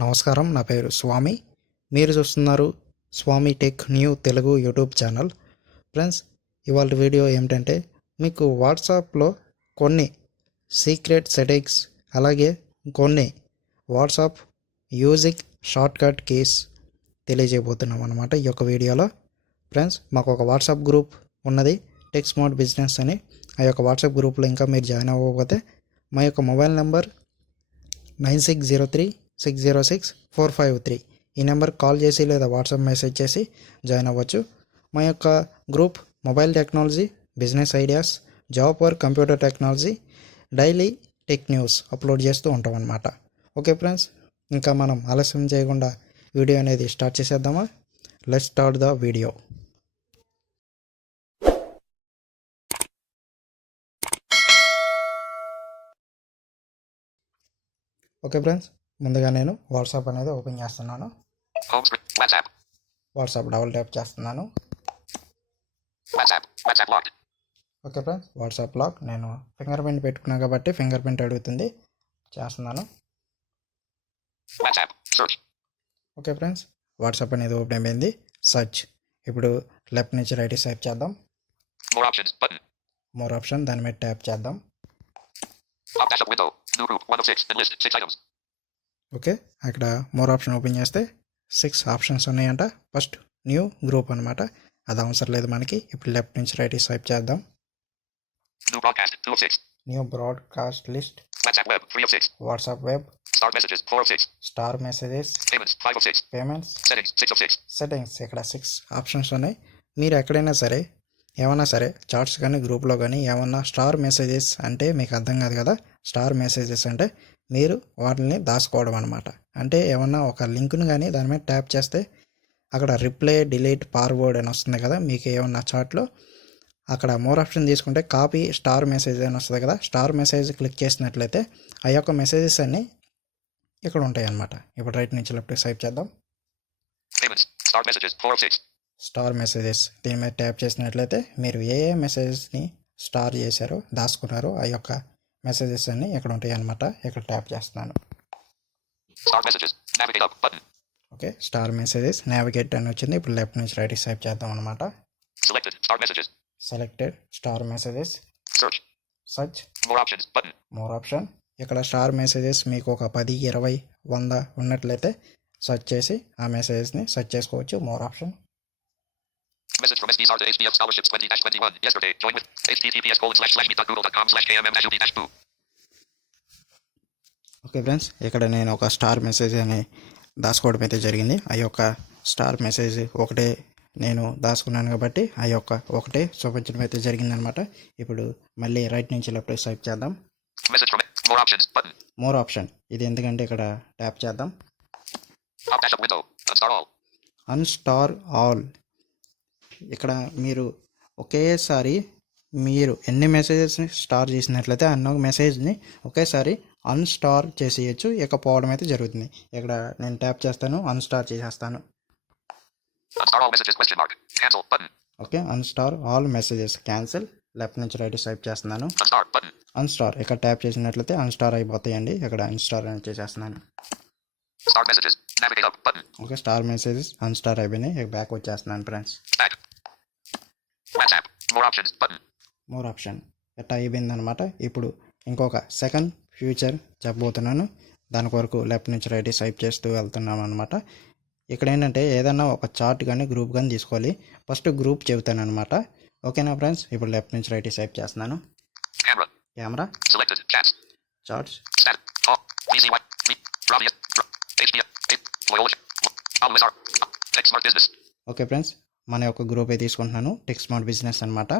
నమస్కారం, నా పేరు స్వామి. మీరు చూస్తున్నారు Swamy tech new Telugu YouTube channel. Friends, ఇవాళ వీడియో ఏమిటంటే మీకు వాట్సాప్లో కొన్ని సీక్రెట్ సెట్టింగ్స్, అలాగే కొన్ని వాట్సాప్ యూజింగ్ షార్ట్కట్ కీస్ తెలియజేయబోతున్నాం అన్నమాట ఈ యొక్క వీడియోలో. ఫ్రెండ్స్, మాకు ఒక వాట్సాప్ గ్రూప్ ఉన్నది, టెక్ స్మార్ట్ బిజినెస్ అని. ఆ యొక్క వాట్సాప్ గ్రూప్లో ఇంకా మీరు జాయిన్ అవ్వకపోతే మా యొక్క మొబైల్ నెంబర్ 9603606453. ఈ నెంబర్ కాల్ చేసి లేదా వాట్సాప్ మెసేజ్ చేసి జాయిన్ అవ్వచ్చు. మా యొక్క group mobile technology, business ideas, job work, computer technology, daily tech news upload చేస్తూ ఉంటాం అన్నమాట. ఓకే ఫ్రెండ్స్, ఇంకా మనం ఆలస్యం చేయకుండా వీడియో అనేది స్టార్ట్ చేసేద్దామా? Let's start the video. Okay friends, ముందుగా నేను వాట్సాప్ అనేది ఓపెన్ చేస్తున్నాను. వాట్సాప్ డబుల్ ట్యాప్ చేస్తున్నాను. Okay friends, WhatsApp lock. నేను ఫింగర్ ప్రింట్ పెట్టుకున్నాను కాబట్టి ఫింగర్ ప్రింట్ అడుగుతుంది, చేస్తున్నాను. ఓకే ఫ్రెండ్స్, వాట్సాప్ అనేది ఓపెన్ అయిపోయింది. సర్చ్. ఇప్పుడు లెఫ్ట్ నుంచి రైట్ స్వైప్ చేద్దాం. మోర్ ఆప్షన్, దాని మీద ట్యాప్ చేద్దాం. ఓకే, అక్కడ మోర్ ఆప్షన్ ఓపెన్ చేస్తే 6 ఆప్షన్స్ ఉన్నాయంట. ఫస్ట్ న్యూ గ్రూప్ అనమాట, అది అవసరం లేదు మనకి. ఇప్పుడు లెఫ్ట్ నుంచి రైట్ స్వైప్ చేద్దాం. New broadcast list, WhatsApp web, star messages, payments, settings. ఇక్కడ 6 ఆప్షన్స్ ఉన్నాయి. మీరు ఎక్కడైనా సరే ఏమన్నా సరే చార్ట్స్ కానీ గ్రూప్లో కానీ ఏమన్నా స్టార్ మెసేజెస్ అంటే మీకు అర్థం కాదు కదా. స్టార్ మెసేజెస్ అంటే మీరు వాటిని దాచుకోవడం అనమాట. అంటే ఏమన్నా ఒక లింక్ను కానీ దాని మీద ట్యాప్ చేస్తే అక్కడ రిప్లై, డిలీట్, ఫార్వర్డ్ అని వస్తుంది కదా. మీకు ఏమన్నా చాట్లో అక్కడ మోర్ ఆప్షన్ తీసుకుంటే కాపీ స్టార్ మెసేజ్ అని వస్తుంది కదా. స్టార్ మెసేజ్ క్లిక్ చేసినట్లయితే ఆ యొక్క మెసేజెస్ అన్నీ ఇక్కడ ఉంటాయి అన్నమాట. ఇప్పుడు రైట్ నుంచి లెఫ్ట్ స్వైప్ చేద్దాం. స్టార్ మెసేజెస్, దీని మీద ట్యాప్ చేసినట్లయితే మీరు ఏ మెసేజెస్ని స్టార్ చేశారో, దాచుకున్నారో ఆ యొక్క మెసేజెస్ అన్నీ ఇక్కడ ఉంటాయి అన్నమాట. ఇక్కడ ట్యాప్ చేస్తున్నాను. ఓకే, స్టార్ మెసేజెస్ నావిగేట్ అని వచ్చింది. ఇప్పుడు లెఫ్ట్ నుంచి రైట్ స్వైప్ చేద్దాం అనమాట. Selected star messages, search, more option. ఇక్కడ స్టార్ మెసేజెస్ మీకు ఒక 10, 20, 100 ఉన్నట్లయితే సర్చ్ చేసి ఆ మెసేజెస్ని సర్చ్ చేసుకోవచ్చు. More option. Message from SDR to HDF Scholarships 20-21. Yesterday. Join with https://meet.google.com/kmm-2. Okay friends, ఇక్కడ నేను ఒక స్టార్ మెసేజ్ అని దాచుకోవడం అయితే జరిగింది. ఆ యొక్క స్టార్ మెసేజ్ ఒకటే నేను దాచుకున్నాను కాబట్టి ఆ యొక్క ఒకటే చూపించడం అయితే జరిగిందనమాట. ఇప్పుడు మళ్ళీ రైట్ నుంచి లెఫ్ట్ స్వైప్ చేద్దాం. More option. ఇది ఎందుకంటే ఇక్కడ ట్యాప్ చేద్దాం. అన్స్టార్ ఆల్. ఇక్కడ మీరు ఒకేసారి మీరు ఎన్ని మెసేజెస్ని స్టార్ చేసినట్లయితే అన్న మెసేజ్ని ఒకేసారి అన్స్టార్ చేసేయచ్చు, ఇకపోవడం అయితే జరుగుతుంది. ఇక్కడ నేను ట్యాప్ చేస్తాను, అన్స్టార్ చేసేస్తాను. Okay, unstar all messages cancel. Left నుంచి రైట్ స్వైప్ చేస్తున్నాను. అన్స్టార్ ఇక్కడ ట్యాప్ చేసినట్లయితే అన్స్టార్ అయిపోతాయండి. ఇక్కడ అన్స్టార్ అని చేసేస్తున్నాను. ఓకే, స్టార్ మెసేజెస్ అన్స్టార్ అయిపోయినాయి. బ్యాక్ వచ్చేస్తున్నాను ఫ్రెండ్స్. మోర్ ఆప్షన్ ఎట్లా అయిపోయింది అనమాట. ఇప్పుడు ఇంకొక సెకండ్ ఫ్యూచర్ చెప్పబోతున్నాను. దాని కొరకు లెఫ్ట్ నుంచి రైట్ స్వైప్ చేస్తూ వెళ్తున్నాను అనమాట. ఇక్కడ ఏంటంటే ఏదైనా ఒక చార్ట్ కానీ గ్రూప్ కానీ తీసుకోవాలి. ఫస్ట్ గ్రూప్ చెబుతాను అనమాట. ఓకేనా ఫ్రెండ్స్, ఇప్పుడు లెఫ్ట్ నుంచి రైట్ స్వైప్ చేస్తున్నాను. కెమెరా, చార్ట్స్, ఓకే ఫ్రెండ్స్, మన యొక్క గ్రూప్ అయితే తీసుకుంటున్నాను. టెక్ స్మార్ట్ బిజినెస్ అనమాట.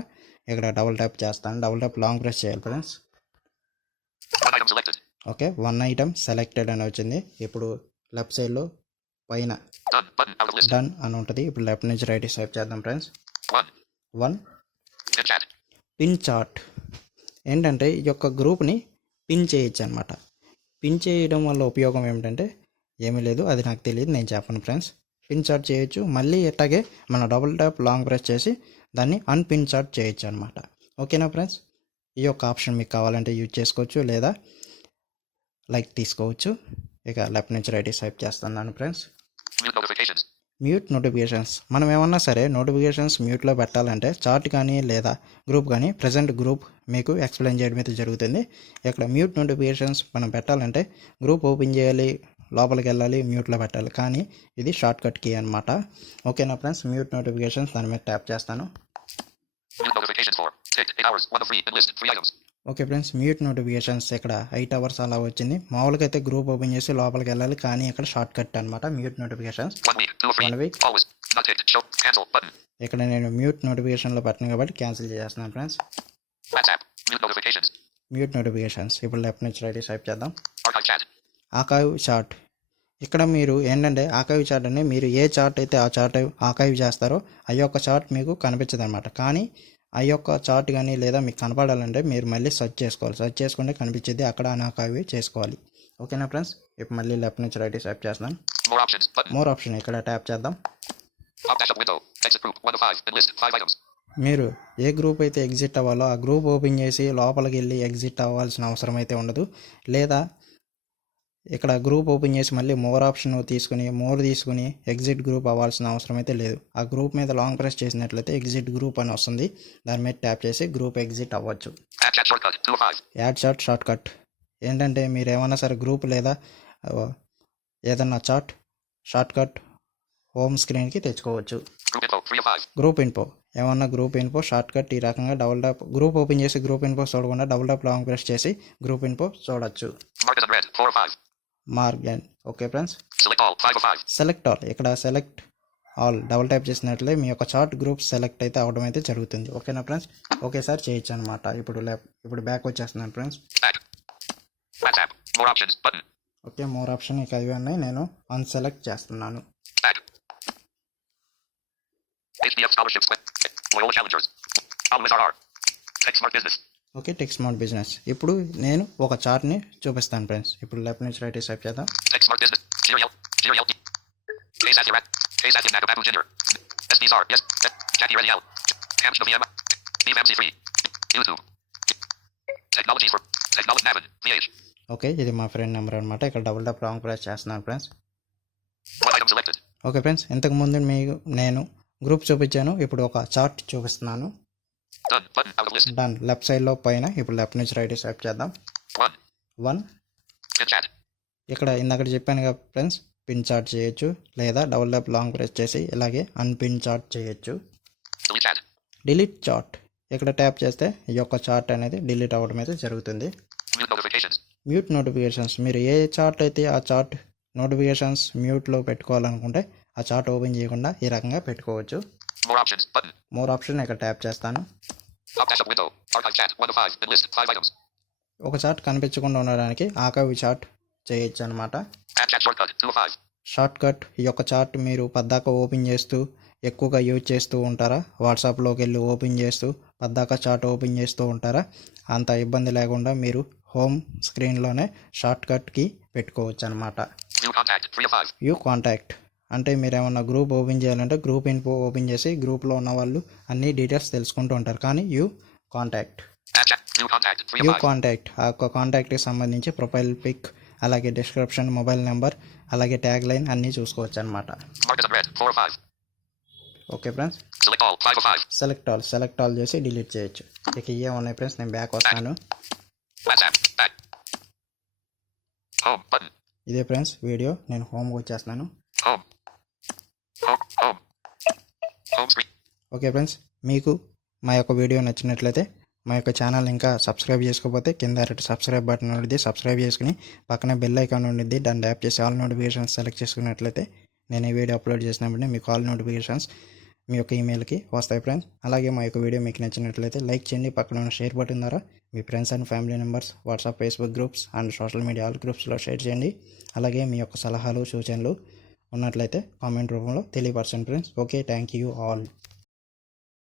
ఇక్కడ డబుల్ ట్యాప్ చేస్తాను. డబుల్ ట్యాప్ లాంగ్ ప్రెస్ చేయాలి ఫ్రెండ్స్. ఓకే, 1 ఐటమ్ సెలెక్టెడ్ అని వచ్చింది. ఇప్పుడు లెఫ్ట్ సైడ్లో పైన డన్ అని ఉంటుంది. ఇప్పుడు లెఫ్ట్ నుంచి రైట్ స్వైప్ చేద్దాం ఫ్రెండ్స్. 1 pin chart. ఏంటంటే ఈ యొక్క గ్రూప్ని పిన్ చేయొచ్చు అనమాట. పిన్ చేయడం వల్ల ఉపయోగం ఏమిటంటే ఏమీ లేదు, అది నాకు తెలియదు, నేను చెప్పను ఫ్రెండ్స్. పిన్ చార్ట్ చేయొచ్చు. మళ్ళీ ఎట్లాగే మన డబుల్ ట్యాప్ లాంగ్ ప్రెస్ చేసి దాన్ని అన్పిన్ చార్ట్ చేయొచ్చు అనమాట. ఓకేనా ఫ్రెండ్స్, ఈ యొక్క ఆప్షన్ మీకు కావాలంటే యూజ్ చేసుకోవచ్చు, లేదా లైక్ తీసుకోవచ్చు. ఇక లెఫ్ట్ నుంచి రైట్ స్వైప్ చేస్తున్నాను friends. Mute notifications. Mute notifications. మనం ఏమన్నా సరే నోటిఫికేషన్స్ మ్యూట్లో పెట్టాలంటే చార్ట్ కానీ లేదా గ్రూప్ కానీ ప్రజెంట్ గ్రూప్ మీకు ఎక్స్ప్లెయిన్ చేయడం అయితే జరుగుతుంది. ఇక్కడ మ్యూట్ నోటిఫికేషన్స్ మనం పెట్టాలంటే గ్రూప్ ఓపెన్ చేయాలి, లోపలికి వెళ్ళాలి, మ్యూట్లో పెట్టాలి. కానీ ఇది షార్ట్ కట్ కీ అనమాట. ఓకేనా ఫ్రెండ్స్, మ్యూట్ నోటిఫికేషన్స్ దాని మీద ట్యాప్ చేస్తాను. Mute notifications for ticked 8 hours. 1 of 3 enlist 3 items. Okay friends, mute notifications ఇక్కడ 8 అవర్స్ అలా వచ్చింది. మామూలుగా అయితే గ్రూప్ ఓపెన్ చేసి లోపలికి వెళ్ళాలి, కానీ ఇక్కడ షార్ట్ కట్ అనమాట mute notifications. 1 week. 2 of 3. 1 week. Always. Not ticked. Show. Cancel button. ఇక్కడ నేను మ్యూట్ నోటిఫికేషన్లో పెట్టను కాబట్టి క్యాన్సిల్ చేస్తున్నాను friends. WhatsApp. Mute notifications. Mute notifications. ఇప్పుడు లెఫ్ట్ నుంచి రైట్ స్వైప్ చేద్దాం. Archive chat. Archive chart. ఇక్కడ మీరు ఏంటంటే ఆర్కైవ్ చార్ట్ అని మీరు ఏ చార్ట్ అయితే ఆ చార్ట్ ఆర్కైవ్ చేస్తారో ఆ యొక్క చార్ట్ మీకు కనిపించదు అనమాట. కానీ ఆ యొక్క చార్ట్ కానీ లేదా మీకు కనపడాలంటే మీరు మళ్ళీ సెర్చ్ చేసుకోవాలి. సెర్చ్ చేసుకుంటే కనిపించేది, అక్కడ ఆర్కైవ్ చేసుకోవాలి. ఓకేనా ఫ్రెండ్స్, ఇప్పుడు మళ్ళీ లెఫ్ట్ నుంచి రైట్ స్వైప్ చేస్తున్నాను. More options button. More option ఇక్కడ ట్యాప్ చేద్దాం. Pop dash up window. Exit group 1 of 5. Enlist 5 items. మీరు ఏ గ్రూప్ అయితే ఎగ్జిట్ అవ్వాలో ఆ గ్రూప్ ఓపెన్ చేసి లోపలికి వెళ్ళి ఎగ్జిట్ అవ్వాల్సిన అవసరం అయితే ఉండదు. లేదా ఇక్కడ గ్రూప్ ఓపెన్ చేసి మళ్ళీ మోర్ ఆప్షన్ తీసుకుని ఎగ్జిట్ గ్రూప్ అవ్వాల్సిన అవసరం అయితే లేదు. ఆ గ్రూప్ మీద లాంగ్ ప్రెస్ చేసినట్లయితే ఎగ్జిట్ గ్రూప్ అని వస్తుంది. దాని మీద ట్యాప్ చేసి గ్రూప్ ఎగ్జిట్ అవ్వచ్చు. Add chat shortcut 2 of 5. Add chart short cut ఏంటంటే మీరు ఏమన్నా సరే గ్రూప్ లేదా ఏదన్నా చార్ట్ షార్ట్ కట్ హోమ్ స్క్రీన్కి తెచ్చుకోవచ్చు. Group info 3 of 5. Group info ఏమన్నా గ్రూప్ ఇన్ఫో షార్ట్ కట్ ఈ రకంగా డబుల్ టాప్ గ్రూప్ ఓపెన్ చేసి గ్రూప్ ఇన్ఫో చూడకుండా డబుల్ టాప్ లాంగ్ ప్రెస్ చేసి గ్రూప్ ఇన్ఫో చూడొచ్చు. Mark as unread 4 of 5. మార్గన్. Okay friends, Select all 5 of 5. Select all ఇక్కడ select all double type చేసినట్లే మీ యొక్క చార్ట్ గ్రూప్ సెలెక్ట్ అయితే అవడం అయితే జరుగుతుంది. ఓకేనా ఫ్రెండ్స్, ఒకేసారి చేయొచ్చు అనమాట. ఇప్పుడు బ్యాక్ వచ్చేస్తున్నాను friends. Back. WhatsApp. More options button. Okay, more option ఇక ఇవి ఉన్నాయి, నేను అన్సెలెక్ట్ చేస్తున్నాను. Back. HDF scholarships. Loyola challengers. Always RR. Tech smart business. Okay, tech smart business. ఇప్పుడు నేను ఒక చార్ట్ని చూపిస్తాను ఫ్రెండ్స్. ఇప్పుడు లెఫ్ట్ నుంచి రైట్ స్వైప్ చేద్దాం. Tech smart business. Giriel. Case at Irak. Case at Nagababu Gender. SDSR. Yes. Jackie Redial. Hamsh VM. BMC3. YouTube. Technologies for Technology Navin. VH. Okay, ఇది మా friend number అనమాట. ఇక్కడ double tap long press చేస్తున్నాను friends. 1 item selected. Okay friends, ఇంతకుముందు మీకు నేను group చూపించాను, ఇప్పుడు ఒక చార్ట్ చూపిస్తున్నాను. Done. Button out of list. Done. Left సైడ్లో పైన ఇప్పుడు లెఫ్ట్ నుంచి రైట్ స్వైప్ చేద్దాం. 1 Pin chat. ఇక్కడ ఇందాక చెప్పాను కదా ఫ్రెండ్స్, పిన్ చార్ట్ చేయొచ్చు లేదా డబుల్ టాప్ లాంగ్ ప్రెస్ చేసి ఇలాగే అన్పిన్ చార్ట్ చేయొచ్చు. Delete chat. డిలీట్ చార్ట్ ఇక్కడ ట్యాప్ చేస్తే ఈ యొక్క చార్ట్ అనేది డిలీట్ అవ్వడం అయితే జరుగుతుంది. Mute notifications. మ్యూట్ నోటిఫికేషన్స్ మీరు ఏ చార్ట్ అయితే ఆ చార్ట్ నోటిఫికేషన్స్ మ్యూట్లో పెట్టుకోవాలనుకుంటే ఆ చార్ట్ ఓపెన్ చేయకుండా ఈ రకంగా పెట్టుకోవచ్చు. More options button. More option ఇక్కడ ట్యాప్ చేస్తాను. Pop dash up window. Archive chat 1 of 5. Enlist 5 items. ఒక చార్ట్ కనిపించకుండా ఉండడానికి ఆర్కైవ్ చార్ట్ చేయొచ్చు అనమాట. Add chat shortcut 2 of 5. Short cut ఈ యొక్క చార్ట్ మీరు పద్దాక ఓపెన్ చేస్తూ ఎక్కువగా యూజ్ చేస్తూ ఉంటారా? వాట్సాప్లోకి వెళ్ళి ఓపెన్ చేస్తూ పద్దాక చార్ట్ ఓపెన్ చేస్తూ ఉంటారా? అంత ఇబ్బంది లేకుండా మీరు హోమ్ స్క్రీన్లోనే షార్ట్ కట్కి పెట్టుకోవచ్చు అనమాట. View contact 3 of 5. You contact అంటే మీరు ఏమన్నా గ్రూప్ ఓపెన్ చేయాలంటే గ్రూప్ ఇన్ఫో ఓపెన్ చేసి గ్రూప్లో ఉన్న వాళ్ళు అన్ని డీటెయిల్స్ తెలుసుకుంటూ ఉంటారు. కానీ you contact Add chat. View contact 3 you of 5. Contact ఆ యొక్క కాంటాక్ట్కి సంబంధించి ప్రొఫైల్ పిక్, అలాగే డిస్క్రిప్షన్, మొబైల్ నెంబర్, అలాగే ట్యాగ్ లైన్ అన్నీ చూసుకోవచ్చు అనమాట. Mark as unread 4 of 5. Okay friends, Select all 5 of 5. Select all చేసి డిలీట్ చేయొచ్చు. ఇక ఇవే ఉన్నాయి ఫ్రెండ్స్, నేను బ్యాక్ వస్తాను. WhatsApp. Back. Home button. ఇదే ఫ్రెండ్స్ వీడియో, నేను హోమ్కి వచ్చేస్తున్నాను. Home. Home. Home screen. Okay friends, మీకు మా యొక్క వీడియో నచ్చినట్లయితే మా యొక్క ఛానల్ ఇంకా సబ్స్క్రైబ్ చేసుకోకపోతే కింద సబ్స్క్రైబ్ బటన్ ఉంటుంది, సబ్స్క్రైబ్ చేసుకుని పక్కన బెల్ ఐకాన్ ఉంటుంది, దాన్ని ట్యాప్ చేసి ఆల్ నోటిఫికేషన్స్ సెలెక్ట్ చేసుకున్నట్లయితే నేను ఈ వీడియో అప్లోడ్ చేసినప్పుడు మీకు ఆల్ నోటిఫికేషన్స్ మీ యొక్క ఈమెయిల్కి వస్తాయి ఫ్రెండ్స్. అలాగే మా యొక్క వీడియో మీకు నచ్చినట్లయితే లైక్ చేయండి, పక్కన ఉన్న షేర్ బటన్ ద్వారా మీ friends and family members, WhatsApp, Facebook groups and social media all గ్రూప్స్లో షేర్ చేయండి. అలాగే మీ యొక్క సలహాలు, సూచనలు ఉన్నట్లయితే కామెంట్ రూపంలో తెలియపరచండి friends. Okay, thank you all.